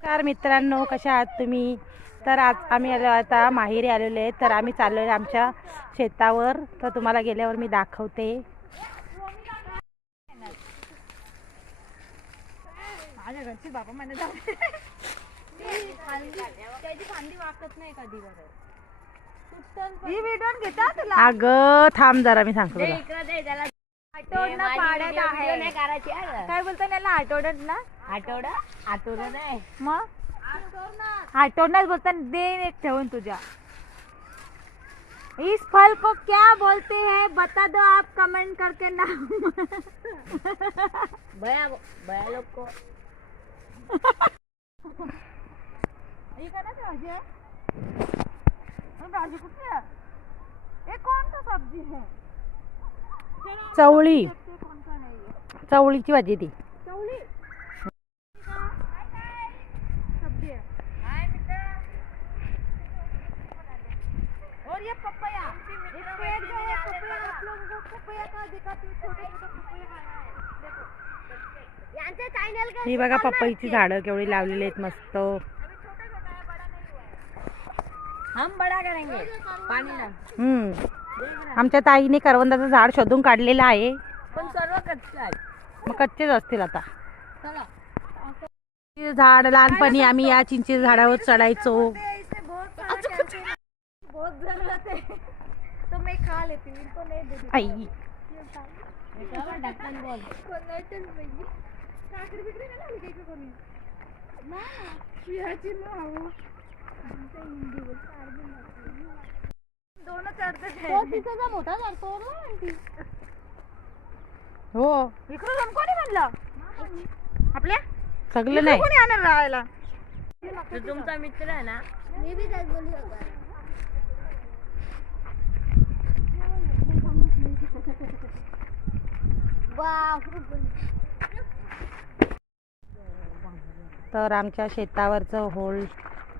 नमस्कार मित्रांनो कशा आहात तुम्ही? तर आज आम्ही आलो आता माहेरी आलेलो आहे. तर आम्ही चाललो आहे आमच्या शेतावर. तर तुम्हाला गेल्यावर मी दाखवते. माझ्या घरची बाबा मला त्याची फांदी वाकत नाही कधी ही तुला? अगं थांब जरा मी सांगतो पाड्यात आहे. काय बोलतो आठवड्यात ना? आठवडा आठवडा नाही. मग? आठवड्यात बोलताना दे एक ठेवून तुझ्या. इस फल को क्या बोलते हैं बता दो आप कमेंट करके ना बया बया लोक को. भाजी कुठली आहे हे? कोणता सब्जी है? चवळी. चवळीची भाजी ती. है बघा पपईची झाडं केवढी लावलेली आहेत मस्त. हम बडा करेंगे. पाणी ना. हम्म. आमच्या ताईने करवंदाचं झाड शोधून काढलेलं आहे पण सर्व कच्चे आहे मग कच्चेच असतील आता चला चिंचेचं झाड लहानपणी आम्ही या चिंचेच्या झाडावर चढायचो इसमें बहुत सारा कैल्शियम है, बहुत जरूरत है तो मैं खा लेती हूँ इनको नहीं देती आई ढक्कन बोल. काकडी बिकडी नाही कोणी? ना. हो. इकडे जाऊन कोणी म्हणलं? आपल्या? सगळं नाही. कोणी आणणार राहायला? तुमचा मित्र आहे ना? मी बी त्याच बोलली तर आमच्या शेतावरचं होल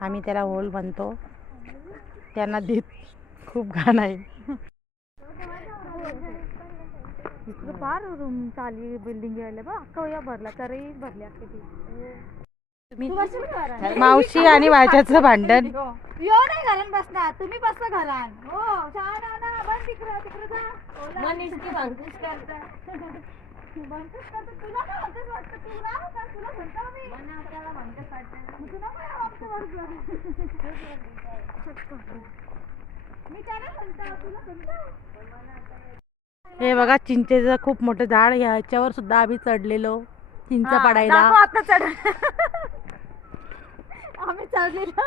आम्ही त्याला होल म्हणतो. त्यांना देत खूप घाण आहे. इकडे फार रूम चाली बिल्डिंग यायला बा अख्खा वया भरला तरी भरली ती. मावशी आणि माझ्याचं भांडण. यो नाही घरात बसणार तुम्ही बसता घरात. हो शाळा ना बस तिकडं तिकडं जा. मनीष की भांगूस करता म्हणतेस का? तू? तुला काय म्हणतेस वाटतं? तुला का? तुला म्हणतो मी. मग तुला काय आमचं हे बघा चिंचेचं खूप मोठं झाड ह्याच्यावर सुद्धा आम्ही चढलेलो चिंच पडायला. आता चढ. आम्ही चढलेलो.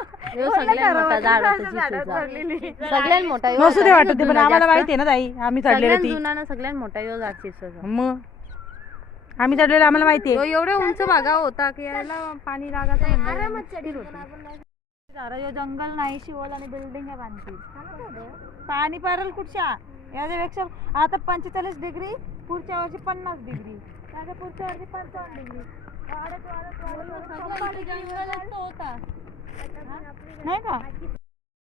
सगळ्यात मोठा दे वाटत पण आम्हाला माहिती आहे ना ताई आम्ही चढलेलो ती. जुना ना सगळ्यात मोठा यो चिंचेचा. मग? आम्ही चढलेलो आम्हाला माहिती तो आहे एवढे उंच भागा होता की याला पाणी लागायचं जंगल नाही शिवल आणि बिल्डिंग आहे बांधतील. पाणी पडेल कुठच्या याच्यापेक्षा आता पंचेचाळीस डिग्री पुढच्या वर्षी पन्नास डिग्री त्याच्या पुढच्या वर्षी पंचावन्न डिग्री वाढत वाढत वाढत नाही का?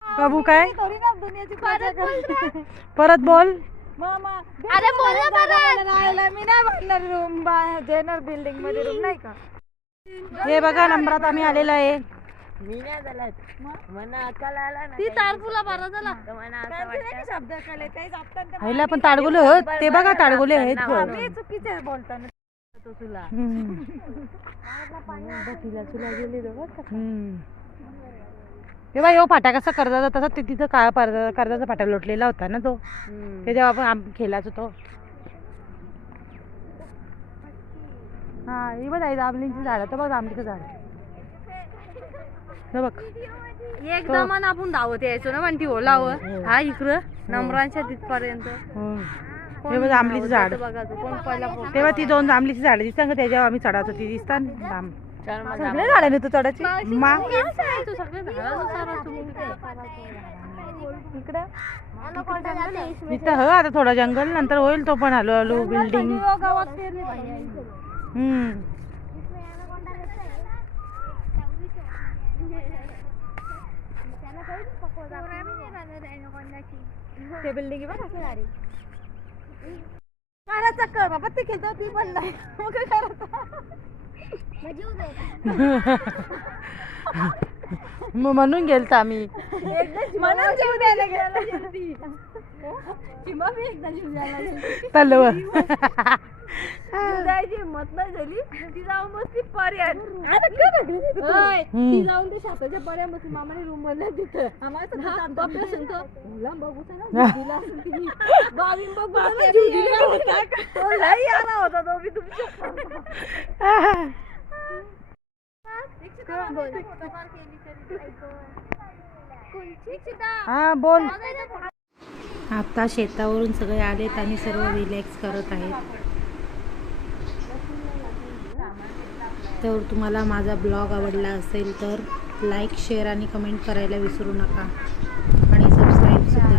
बाबू काय? दुनियाची. परत बोल अरे राहायला. मी नाही म्हणणार रूम देणार बिल्डिंगमध्ये रूम नाही का? हे बघा नंबरात आम्ही आलेलो आहे. मी नाही झालं मना अक्कल आला ना ती तारफुला बरा झाला. तर मना असं त्यांचे नाही का शब्द कळले ते ते ह्याला पण ताडगोले ते बघा ताडगोले आहेत हा. मी चुकीचे बोलताना वाटतो तुला. हम्म. हम्म. हे बघा ह्यो फाटा कसा कर्जाचा तसा ते तिथं का कर्जा- कर्जाचा फाटा लोटलेला होता ना तो. ते जेव्हा आपण आम- खेळायचो तो. हा हे बघ आई जांभळीची झाड तो बघ जांभळीचं झाड. हे बघ. एकदा मन आपण धावत यायचो ना पण ती ओलावर हो. हा. इकडं नम्रांच्या तिथपर्यंत. हे. बघ जांभळीचं झाड. तेव्हा ती दोन जांभळीची झाडं दिसतात का त्याच्यावर आम्ही चढत होती दिसतात मग सगळे झाडे तू चढायची. मा तू? इकडं. इथं हो आता थोडं जंगल नंतर होईल तो पण हळूहळू बिल्डिंग हम्म. ते बिल्डिंग बघ असं भारी करायचा कर बाबा ते खेळतो ती पण नाही. मग काय करायचं? मग म्हणून गेलतो आम्ही. म्हणून जीव द्यायला गेला. बी एकदा जीव द्यायची हिंमत नाही झाली. ती जाऊन बसली पर्याय. ती जाऊन पर्याय बसली मामाने रूम तिथं. बावीन बघू होता लई आला होता मी तुमच्या हा बोल. आता शेतावरून सगळे आलेत आणि सर्व रिलॅक्स करत आहेत. तर तुम्हाला माझा ब्लॉग आवडला असेल तर लाईक शेअर आणि कमेंट करायला विसरू नका. आणि सबस्क्राईबसुद्धा